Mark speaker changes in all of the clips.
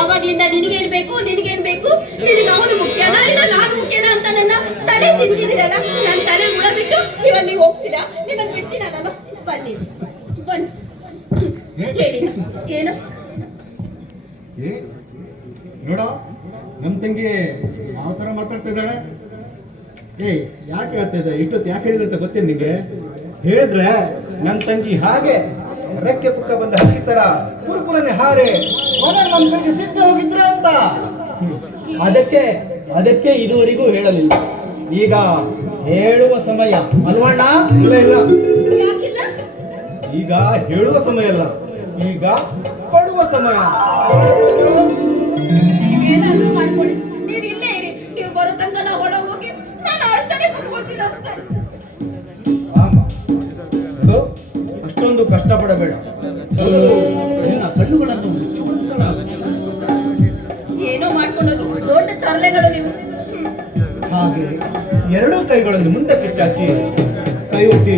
Speaker 1: ಅವಾಗ್ಲಿಂದ ನಿನಗೇನ್ ಬೇಕು ನಿನಗೇನ್ ಬೇಕು? ನಿನಗೆ ಅವನು ಮುಖ್ಯನಾ ಇಲ್ಲ ನಾನು ಮುಖ್ಯನಾ ಅಂತ ನನ್ನ ತಲೆ ತಿಂದಿದ್ದೀರಲ್ಲ ನನ್ನ ತಲೆ ಉಳ ಬಿಟ್ಟು ನೀವು ಅಲ್ಲಿ ಹೋಗ್ತೀರಾ ನಿಮ್ಮನ್ನು ಬಿಡ್ತೀರಾ ಬನ್ನಿ. ಬನ್ನಿ. ಹೇಳಿ. ಏನು?
Speaker 2: ನೋಡ ನಮ್ಮ ತಂಗಿ ಯಾವ ಥರ ಮಾತಾಡ್ತಾ ಇದ್ದಾಳೆ? ಹೇ ಯಾಕೆ ಹೇಳ್ತಾ ಇದ್ದ? ಇಷ್ಟೊತ್ತು ಯಾಕೆ ಹೇಳಿದಂತ ಗೊತ್ತೇ ನಿಮಗೆ ಹೇಳಿದ್ರೆ ನನ್ನ ತಂಗಿ ಹಾಗೆ ರೆಕ್ಕೆ ಪುಕ್ಕ ಬಂದ ಹಕ್ಕಿ ತರ ಕುರುಕುಲನೆ ಹಾರೆ ಮನೆ ನಮ್ಮ ಕೈಗೆ ಸಿದ್ಧ ಹೋಗಿದ್ರೆ ಅಂತ. ಅದಕ್ಕೆ ಅದಕ್ಕೆ ಇದುವರೆಗೂ ಹೇಳಲಿಲ್ಲ. ಈಗ ಹೇಳುವ ಸಮಯ ಅಲ್ವಣ್ಣ? ಇಲ್ಲ ಇಲ್ಲ. ಈಗ ಹೇಳುವ ಸಮಯ ಅಲ್ಲ. ಈಗ ಕೊಡುವ ಸಮಯ.
Speaker 1: ನೀವೇನಾದ್ರೂ ಮಾಡ್ಕೊಳ್ಳಿ. ನೀವು ಇಲ್ಲೇ ಇರಿ. ನೀವು ಬರೋ ತನಕ ನಾವು ಒಳ ಹೋಗಿ ನಾನು ಅಳ್ತಾನೆ ಕೂತ್ಕೊಳ್ತೀನಿ ಅಷ್ಟೇ.
Speaker 2: ಕಷ್ಟಪಡಬೇಡ. ನಿನ್ನ ಕಣ್ಣುಗಳನ್ನು.
Speaker 1: ಏನೋ ಮಾಡ್ಕೊಳ್ಳೋದು. ದೊಡ್ಡ ತರಲೆಗಳು ನೀವು.
Speaker 2: ಹಾಗೆ ಎರಡೂ ಕೈಗಳನ್ನು ಮುಂದಕ್ಕೆ ಚಾಚಿ ಕೈ ಒಟ್ಟಿ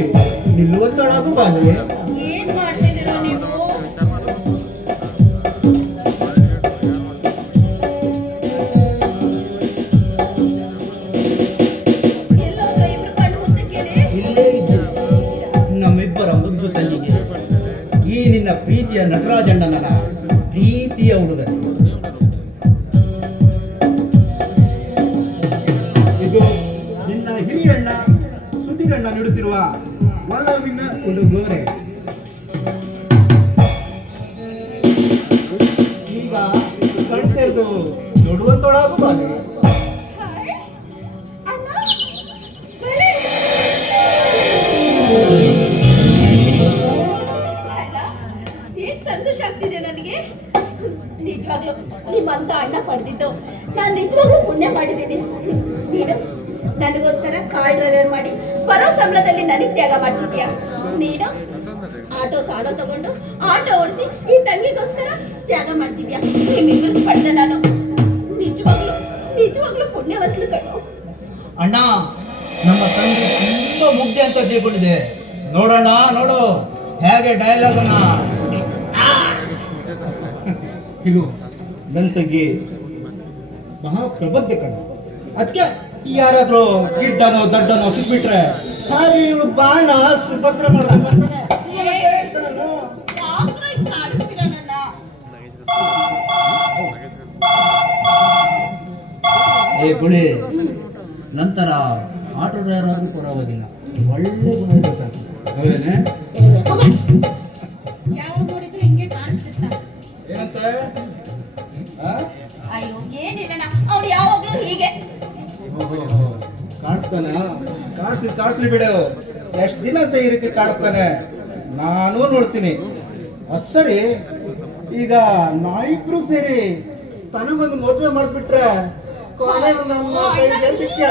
Speaker 2: ನಿನ್ನ ಪ್ರೀತಿಯ ನಟರಾಜಣ್ಣನ ಪ್ರೀತಿಯ ಹುಡುಗರು. ಇದು ನಿನ್ನ ಹಿರಿಯಣ್ಣ ಸುದ್ದಿಗಣ್ಣ ನೀಡುತ್ತಿರುವ ವರವಿನ ಉಡುಗೊರೆ ಈಗ ಕಣ್ತೆರೆದು ನೋಡುವಂತೊಳಗು ಬಾಲೆ.
Speaker 1: ಹಾಯ್. ನಿಜವಾಗ್ಲು ನಿಮ್ಮಂತ ಅಣ್ಣ ಪಡೆದಿದ್ದು. ನಾನು ನಿಜವಾಗ್ಲೂ ಪುಣ್ಯ ಮಾಡಿದ್ದೀನಿ. ನೀನು ನನಗೋಸ್ಕರ ಕಾರ್ ಡ್ರೈವರ್ ಮಾಡಿ. ಬರೋ ಸಂಬಳದಲ್ಲಿ ನನಗೆ ತ್ಯಾಗ ಮಾಡ್ತಿದ್ಯಾ ನೀನು ಆಟೋ ಸಾಲ ತಗೊಂಡು ಆಟೋ ಓಡಿಸಿ ಈ ತಂಗಿಗೋಸ್ಕರ ತ್ಯಾಗ ಮಾಡ್ತಿದ್ಯಾ ನಿಮ್ಮಿಬ್ಬರು ಪಡೆದ ನಾನು. ನಿಜವಾಗ್ಲೂ ನಿಜವಾಗ್ಲೂ ಪುಣ್ಯವಂತಲು ಕಣ್ಣು
Speaker 2: ಅಣ್ಣ, ನಮ್ಮ ತಂಗಿ ತುಂಬಾ ಮುಗ್ಧ ಅಂತ ತಿಳ್ಕೊಂಡಿದೆ. ನೋಡೋಣ ನೋಡು. ಹೇಗೆ ಡೈಲಾಗ್ ಅನ್ನ. ಇದು ನನ್ನ ತಂಗಿ ಮಹಾಪ್ರಬುದ್ಧ ಕಣ ಅದಕ್ಕೆ ಯಾರಾದ್ರೂ ಗಿಡ್ಡನೋ ದಡ್ಡನೋ ಸಿಕ್ಬಿಟ್ರೆ ಸಾರಿ ಬಾಣ ಸುಭದ್ರ ಏ ಗುಳಿ ನಂತರ ಆಟೋ ಡ್ರೈವರ್ ಆದ್ರೂ ಪರವಾಗಿಲ್ಲ. ಒಳ್ಳೆ ಗುಣ ಸರ್ ಹೌದೇನೆ? ಏನಂತ?
Speaker 1: ಅಯ್ಯೋ ಏನಿಲ್ಲ ಅವ್ನು ಯಾವಾಗ್ಲೂ ಹೀಗೆ.
Speaker 2: ಬಿಡು. ಎಷ್ಟು ದಿನ ಅಂತ ಈ ರೀತಿ ನಾನು ನೋಡ್ತೀನಿ. ಅದ್ ಸರಿ. ಈಗ ನಾಯಿಬ್ರು ಸೇರಿ ತನಗೊಂದು ಮದುವೆ ಮಾಡ್ಬಿಟ್ರೆ ಕೊನೆಗೆ ನಮ್ಮ ಕೈಗೆ ಸಿಕ್ಕಿ